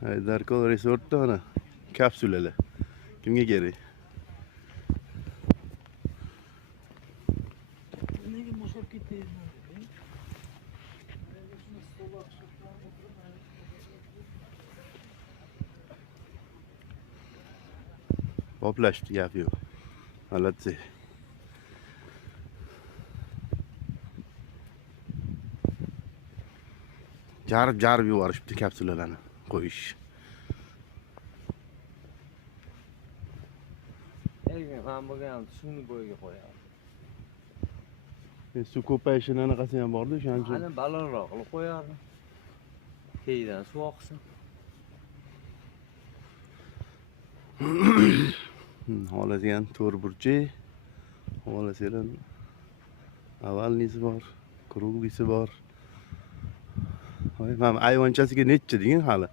Haydarkol resortda ana kapsulalar. Kimga kerak? Nega moshab ketdingiz? Poplashdi, gap yo'q. Молодцы. Jarib yuborishibdi kapsulalarni qo'yish. Erkin ham bo'lgan suvni bo'yiga qo'yadi. Suv ko'payishini anaqasi ham borda, o'shaning uchun. Ana balandroq qilib qo'yadi. Keyidan suv oqsin. Xohlagan to'rtburchak, xohlasalar avalnisi bor, kruglisi bor. Voy, mana ayvonchasiga necha degin hali?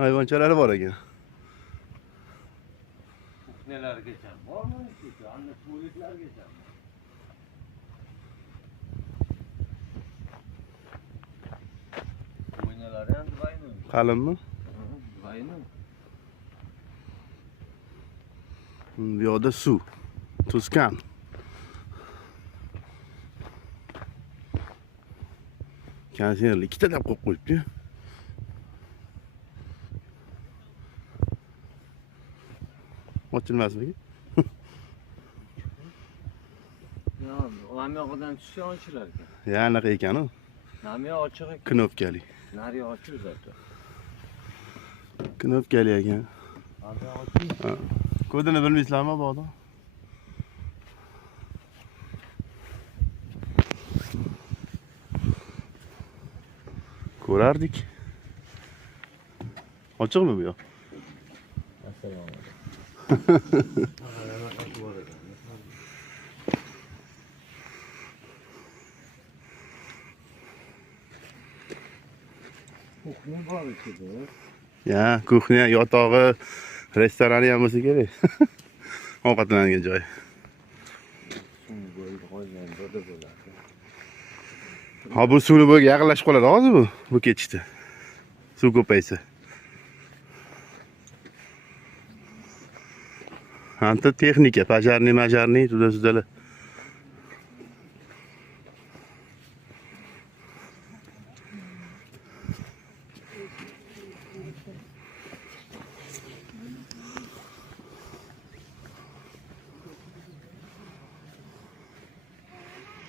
Hayvonchalari bor ekan. Nelargacha bormi? Anna tuvaletlargacha. O'ynalari ham dvayni. Qalinmi? Dvayni. Bu yoqda suv. Tuzkan. Konserli ikkita deb qo'yib qo'yibdi. Ochilmasmi? Ya, namyoqdan tushsa ochilar ekan. Ya, anaqa ekan-ku. Namyoq ochiq ekan. Knopkali. Nari ochiq zaten. Knopkali ekan. Namyoq ochiq. Kodini bilmaysizlarmi bog'da? Ko'rardik. Ochiqmi bu yoq? Assalomu alaykum. Kuxnya bor ichida. Ya, kuxnya, yotog'i, restorani ham bo'lsa kerak. Ovqatlanadigan joy. Suv bo'yiga qo'ygan joyda bo'ladi. Ha, bu suvni bo'yiga yaqinlashib qoladi hozir bu ketishda. Suv ko'paysa. Anta texnika, pajarni, tuda-sudalar.